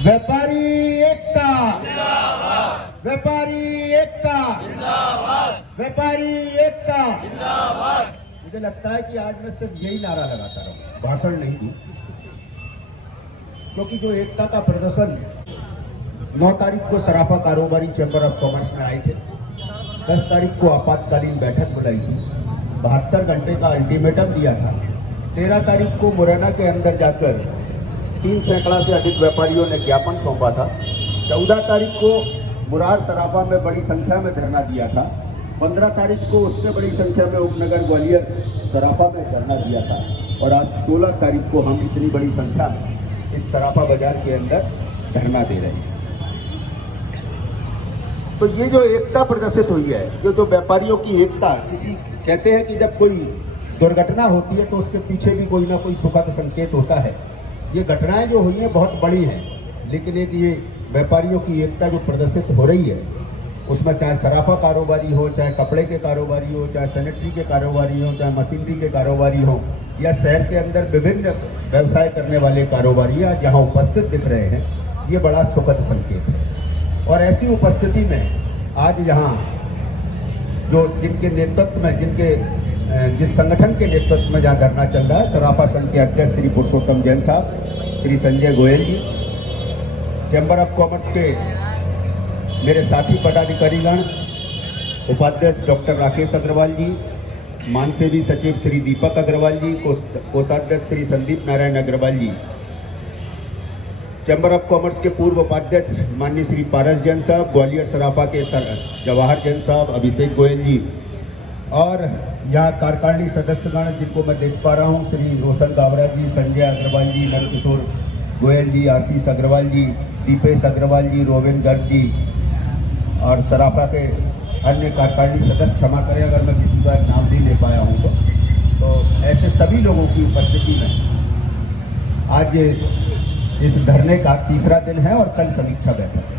व्यापारी एकता जिंदाबाद, व्यापारी एकता जिंदाबाद, व्यापारी एकता जिंदाबाद। मुझे लगता है कि आज मैं सिर्फ यही नारा लगाता रहूं, भाषण नहीं दूं, क्योंकि जो एकता का प्रदर्शन 9 तारीख को सराफा कारोबारी चैम्बर ऑफ कॉमर्स में आए थे, 10 तारीख को आपातकालीन बैठक बुलाई थी, 72 घंटे का अल्टीमेटम दिया था, 13 तारीख को मुरैना के अंदर जाकर 3 सैकड़ा से अधिक व्यापारियों ने ज्ञापन सौंपा था, 14 तारीख को मुरार सराफा में बड़ी संख्या में धरना दिया था, 15 तारीख को उससे बड़ी संख्या में उपनगर ग्वालियर सराफा में धरना दिया था, और आज 16 तारीख को हम इतनी बड़ी संख्या में इस सराफा बाजार के अंदर धरना दे रहे हैं। तो ये जो एकता प्रदर्शित हुई है, ये जो व्यापारियों की एकता, किसी कहते हैं कि जब कोई दुर्घटना होती है तो उसके पीछे भी कोई ना कोई सुखद संकेत होता है। ये घटनाएं जो हुई हैं बहुत बड़ी हैं, लेकिन एक ये व्यापारियों की एकता जो प्रदर्शित हो रही है, उसमें चाहे सराफा कारोबारी हो, चाहे कपड़े के कारोबारी हो, चाहे सैनिटरी के कारोबारी हो, चाहे मशीनरी के कारोबारी हो, या शहर के अंदर विभिन्न व्यवसाय करने वाले कारोबारी आज यहाँ उपस्थित दिख रहे हैं, ये बड़ा सुखद संकेत है। और ऐसी उपस्थिति में आज यहाँ जो जिनके नेतृत्व में जिस संगठन के नेतृत्व में जहाँ धरना चल रहा है, सराफा संघ के अध्यक्ष श्री पुरुषोत्तम जैन साहब, श्री संजय गोयल जी, चैम्बर ऑफ कॉमर्स के मेरे साथी पदाधिकारीगण, उपाध्यक्ष डॉक्टर राकेश अग्रवाल जी, मानसेवी सचिव श्री दीपक अग्रवाल जी, कोषाध्यक्ष श्री संदीप नारायण अग्रवाल जी, चैम्बर ऑफ कॉमर्स के पूर्व उपाध्यक्ष माननीय श्री पारस जैन साहब, ग्वालियर सराफा के जवाहर जैन साहब, अभिषेक गोयल जी, और यहाँ कार्यकारिणी सदस्यगण जिनको मैं देख पा रहा हूँ, श्री रोशन गावरा जी, संजय अग्रवाल जी, नंदकिशोर गोयल जी, आशीष अग्रवाल जी, दीपेश अग्रवाल जी, रोविन गर्ग जी, और सराफा के अन्य कार्यकारिणी सदस्य, क्षमा करें अगर मैं किसी का नाम नहीं ले पाया हूँ तो ऐसे सभी लोगों की उपस्थिति में आज इस धरने का तीसरा दिन है और कल समीक्षा बैठक है।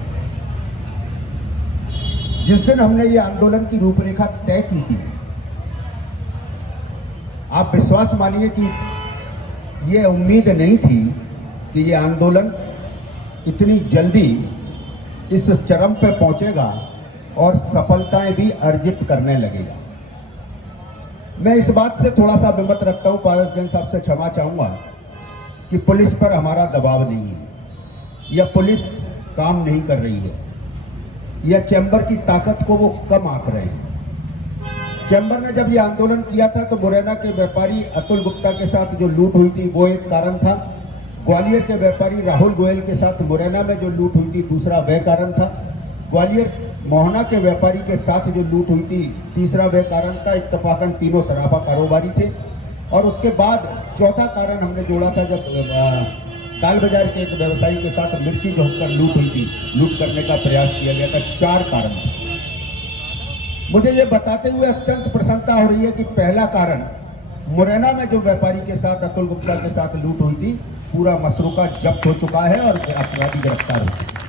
जिस दिन हमने ये आंदोलन की रूपरेखा तय की थी, आप विश्वास मानिए कि ये उम्मीद नहीं थी कि ये आंदोलन इतनी जल्दी इस चरम पे पहुंचेगा और सफलताएं भी अर्जित करने लगेगा। मैं इस बात से थोड़ा सा विमत रखता हूं, पारस जैन साहब से क्षमा चाहूंगा कि पुलिस पर हमारा दबाव नहीं है, या पुलिस काम नहीं कर रही है, या चैम्बर की ताकत को वो कम आंक रहे हैं। चैम्बर ने जब ये आंदोलन किया था तो मुरैना के व्यापारी अतुल गुप्ता के साथ जो लूट हुई थी वो एक कारण था, ग्वालियर के व्यापारी राहुल गोयल के साथ मुरैना में जो लूट हुई थी दूसरा वह कारण था, ग्वालियर मोहना के व्यापारी के साथ जो लूट हुई थी तीसरा वह कारण था। इत्तफाकन तीनों सराफा कारोबारी थे। और उसके बाद चौथा कारण हमने जोड़ा था जब ताल बाजार के एक व्यवसायी के साथ मिर्ची झोंककर लूट हुई थी, लूट करने का प्रयास किया गया था। 4 कारण थे। मुझे ये बताते हुए अत्यंत प्रसन्नता हो रही है कि पहला कारण मुरैना में जो व्यापारी के साथ अतुल गुप्ता के साथ लूट हुई थी, पूरा मसरूका जब्त हो चुका है और अपराधी गिरफ्तार हो चुके।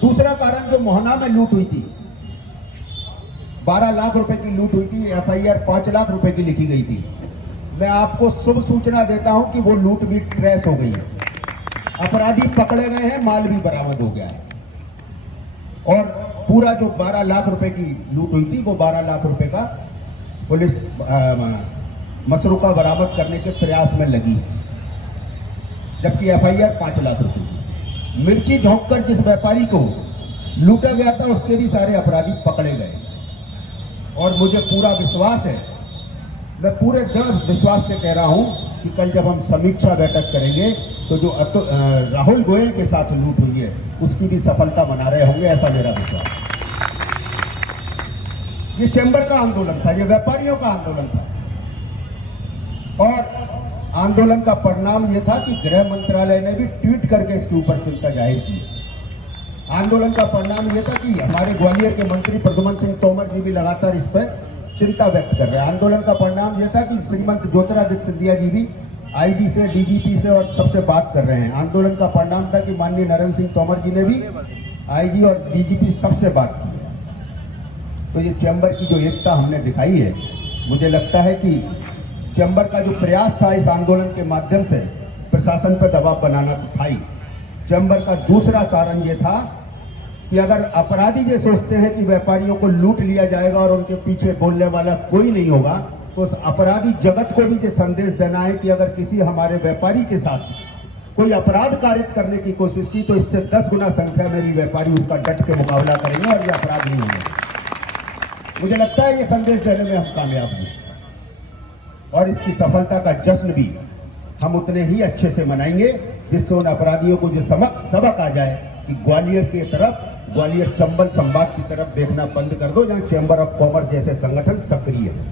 दूसरा कारण जो मोहना में लूट हुई थी, 12 लाख रुपए की लूट हुई थी, FIR 5 लाख रुपए की लिखी गई थी। मैं आपको शुभ सूचना देता हूं कि वो लूट भी ट्रेस हो गई है, अपराधी पकड़े गए हैं, माल भी बरामद हो गया है। और पूरा जो 12 लाख रुपए की लूट हुई थी वो 12 लाख रुपए का पुलिस मसरूका बरामद करने के प्रयास में लगी, जबकि FIR 5 लाख रुपए की। मिर्ची झोंककर जिस व्यापारी को लूटा गया था उसके भी सारे अपराधी पकड़े गए। और मुझे पूरा विश्वास है, मैं पूरे दृढ़ विश्वास से कह रहा हूं कि कल जब हम समीक्षा बैठक करेंगे तो जो राहुल गोयल के साथ लूट हुई है उसकी भी सफलता मना रहे होंगे, ऐसा मेरा विश्वास है। ये चैम्बर का आंदोलन था, ये व्यापारियों का आंदोलन था, और आंदोलन का परिणाम यह था कि गृह मंत्रालय ने भी ट्वीट करके इसके ऊपर चिंता जाहिर की। आंदोलन का परिणाम यह था कि हमारे ग्वालियर के मंत्री प्रद्युमन सिंह तोमर जी भी लगातार इस पर चिंता व्यक्त कर रहे हैं। आंदोलन का परिणाम यह था कि श्रीमंत ज्योतिरादित्य सिंधिया जी भी IG से, DGP से और सबसे बात कर रहे हैं। आंदोलन का परिणाम था कि माननीय नरेंद्र सिंह तोमर जी ने भी IG और DGP सबसे बात की है। तो ये चैम्बर की जो एकता हमने दिखाई है, मुझे लगता है कि चैम्बर का जो प्रयास था इस आंदोलन के माध्यम से प्रशासन पर दबाव बनाना तो था ही, चैम्बर का दूसरा कारण ये था कि अगर अपराधी ये सोचते हैं कि व्यापारियों को लूट लिया जाएगा और उनके पीछे बोलने वाला कोई नहीं होगा, तो उस अपराधी जगत को भी ये संदेश देना है कि अगर किसी हमारे व्यापारी के साथ कोई अपराध कारित करने की कोशिश की तो इससे 10 गुना संख्या में भी व्यापारी उसका डट के मुकाबला करेंगे और ये अपराध नहीं होंगे। मुझे लगता है ये संदेश देने में हम कामयाब हुए और इसकी सफलता का जश्न भी हम उतने ही अच्छे से मनाएंगे जिससे उन अपराधियों को जो सबक आ जाए कि ग्वालियर की तरफ, ग्वालियर चंबल संभाग की तरफ देखना बंद कर दो, जहां चैम्बर ऑफ कॉमर्स जैसे संगठन सक्रिय है।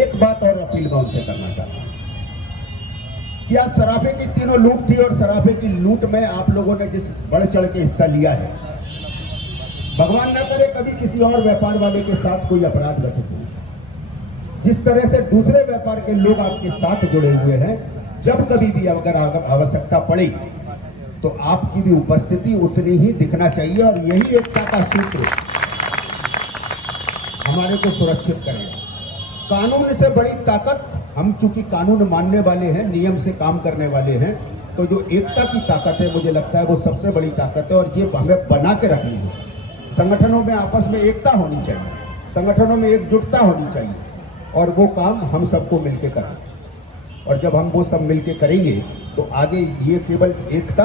एक बात और अपील मैं उनसे करना चाहता हूं कि आज सराफे की तीनों लूट थी और सराफे की लूट में आप लोगों ने जिस बढ़ चढ़ के हिस्सा लिया है, भगवान ना करे कभी किसी और व्यापार वाले के साथ कोई अपराध घटित हो। जिस तरह से दूसरे व्यापार के लोग आपके साथ जुड़े हुए हैं, जब कभी भी अगर आवश्यकता पड़ी तो आपकी भी उपस्थिति उतनी ही दिखना चाहिए और यही एकता का सूत्र हमारे को सुरक्षित करेगा। कानून से बड़ी ताकत, हम चूंकि कानून मानने वाले हैं, नियम से काम करने वाले हैं, तो जो एकता की ताकत है मुझे लगता है वो सबसे बड़ी ताकत है और ये हमें बना के रखनी है। संगठनों में आपस में एकता होनी चाहिए, संगठनों में एकजुटता होनी चाहिए और वो काम हम सबको मिलकर करना। और जब हम वो सब मिलकर करेंगे तो आगे ये केवल एकता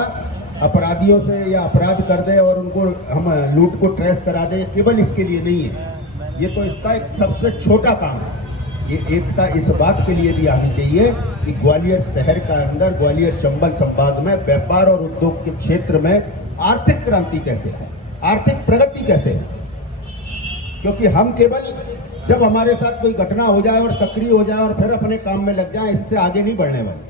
अपराधियों से या अपराध कर दे और उनको हम लूट को ट्रेस करा दे, केवल इसके लिए नहीं है। ये तो इसका एक सबसे छोटा काम है। ये एकता इस बात के लिए भी आनी चाहिए कि ग्वालियर शहर का अंदर, ग्वालियर चंबल संभाग में व्यापार और उद्योग के क्षेत्र में आर्थिक क्रांति कैसे है, आर्थिक प्रगति कैसे है। क्योंकि हम केवल जब हमारे साथ कोई घटना हो जाए और सक्रिय हो जाए और फिर अपने काम में लग जाए, इससे आगे नहीं बढ़ने वाले।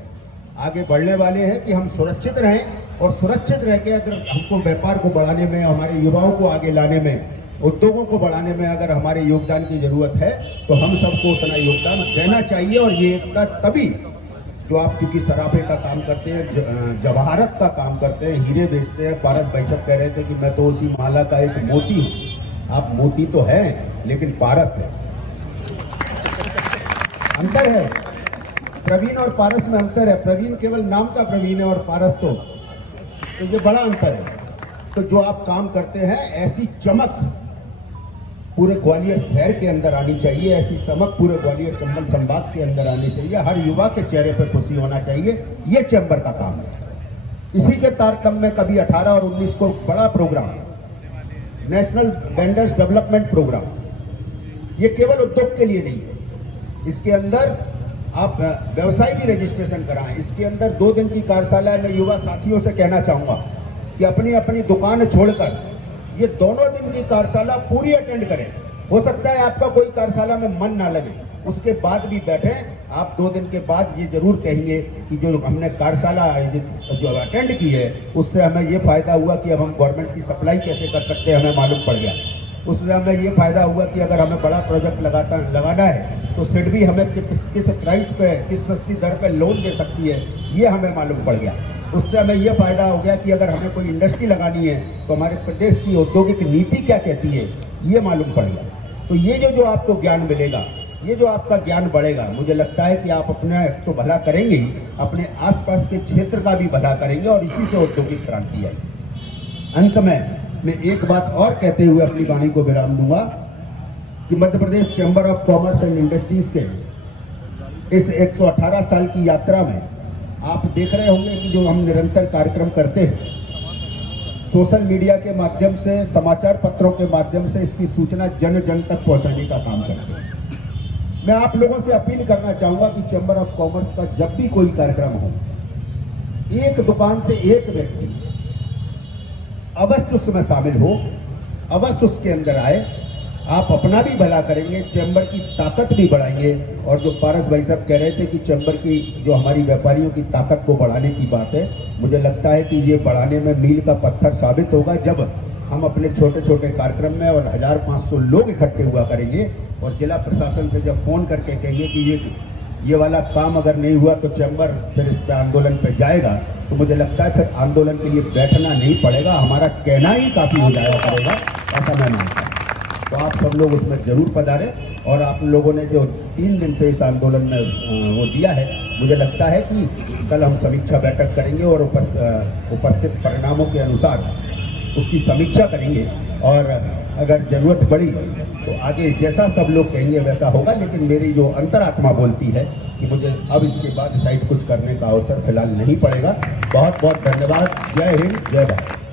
आगे बढ़ने वाले हैं कि हम सुरक्षित रहें और सुरक्षित रह के अगर हमको व्यापार को बढ़ाने में, हमारे युवाओं को आगे लाने में, उद्योगों को बढ़ाने में अगर हमारे योगदान की जरूरत है तो हम सबको उतना योगदान देना चाहिए। और ये एकता तभी, जो आप चूंकि सराफे का काम करते हैं, जवाहरत का काम करते हैं, हीरे बेचते हैं, पारस भाई साहब कह रहे थे कि मैं तो उसी माला का एक मोती हूँ। आप मोती तो है लेकिन पारस है, अंतर है। प्रवीण और पारस में अंतर है। प्रवीण केवल नाम का प्रवीण है और पारस तो ये बड़ा अंतर है। तो जो आप काम करते हैं, ऐसी चमक पूरे ग्वालियर शहर के अंदर आनी चाहिए, ऐसी चमक पूरे ग्वालियर चंबल संभाग के अंदर आनी चाहिए। हर युवा के चेहरे पर खुशी होना चाहिए। ये चैम्बर का काम है। इसी के तारतम्य में कभी 18 और 19 को बड़ा programme, national vendors development programme, ये केवल उद्योग के लिए नहीं है। इसके अंदर आप व्यवसाय भी रजिस्ट्रेशन कराएं। इसके अंदर 2 दिन की कार्यशाला में युवा साथियों से कहना चाहूंगा कि अपनी अपनी दुकान छोड़कर ये दोनों दिन की कार्यशाला पूरी अटेंड करें। हो सकता है आपका कोई कार्यशाला में मन ना लगे, उसके बाद भी बैठे। आप 2 दिन के बाद ये जरूर कहेंगे कि जो हमने कार्यशाला जो अटेंड की है उससे हमें ये फायदा हुआ कि अब हम गवर्नमेंट की सप्लाई कैसे कर सकते हैं हमें मालूम पड़ गया। उससे हमें ये फायदा हुआ कि अगर हमें बड़ा प्रोजेक्ट लगाना है तो सिडबी हमें किस प्राइस पे, किस सस्ती दर पे लोन दे सकती है, ये हमें मालूम पड़ गया। उससे हमें ये फायदा हो गया कि अगर हमें कोई इंडस्ट्री लगानी है तो हमारे प्रदेश की औद्योगिक नीति क्या कहती है, ये मालूम पड़ गया। तो ये जो आपको ज्ञान मिलेगा, ये जो आपका ज्ञान बढ़ेगा, मुझे लगता है कि आप अपने तो भला करेंगे ही, अपने आसपास के क्षेत्र का भी भला करेंगे और इसी से औद्योगिक क्रांति आएगी। अंत में मैं एक बात और कहते हुए अपनी वाणी को विराम दूंगा कि Madhya Pradesh chamber of commerce and industries के इस 118 साल की यात्रा में आप देख रहे होंगे कि जो हम निरंतर कार्यक्रम करते हैं, सोशल मीडिया के माध्यम से, समाचार पत्रों के माध्यम से इसकी सूचना जन जन तक पहुंचाने का काम करते हैं। मैं आप लोगों से अपील करना चाहूंगा कि चैम्बर ऑफ कॉमर्स का जब भी कोई कार्यक्रम हो, एक दुकान से एक व्यक्ति अवश्य उसमें शामिल हो, अवश्य उसके अंदर आए। आप अपना भी भला करेंगे, चैम्बर की ताकत भी बढ़ाएंगे। और जो पारस भाई साहब कह रहे थे कि चैम्बर की जो हमारी व्यापारियों की ताकत को बढ़ाने की बात है, मुझे लगता है कि ये बढ़ाने में मील का पत्थर साबित होगा जब हम अपने छोटे छोटे कार्यक्रम में और 1500 लोग इकट्ठे हुआ करेंगे और जिला प्रशासन से जब फोन करके कहेंगे कि ये वाला काम अगर नहीं हुआ तो चैम्बर फिर इस पर आंदोलन पे जाएगा, तो मुझे लगता है फिर आंदोलन के लिए बैठना नहीं पड़ेगा, हमारा कहना ही काफी हो जाया करेगा, ऐसा मैं मानता हूँ। तो आप सब लोग उसमें जरूर पधारें। और आप लोगों ने जो 3 दिन से इस आंदोलन में वो दिया है, मुझे लगता है कि कल हम समीक्षा बैठक करेंगे और उपस्थित परिणामों के अनुसार उसकी समीक्षा करेंगे, और अगर जरूरत पड़ी तो आगे जैसा सब लोग कहेंगे वैसा होगा। लेकिन मेरी जो अंतरात्मा बोलती है कि मुझे अब इसके बाद शायद कुछ करने का अवसर फिलहाल नहीं पड़ेगा। बहुत बहुत धन्यवाद। जय हिंद, जय भारत।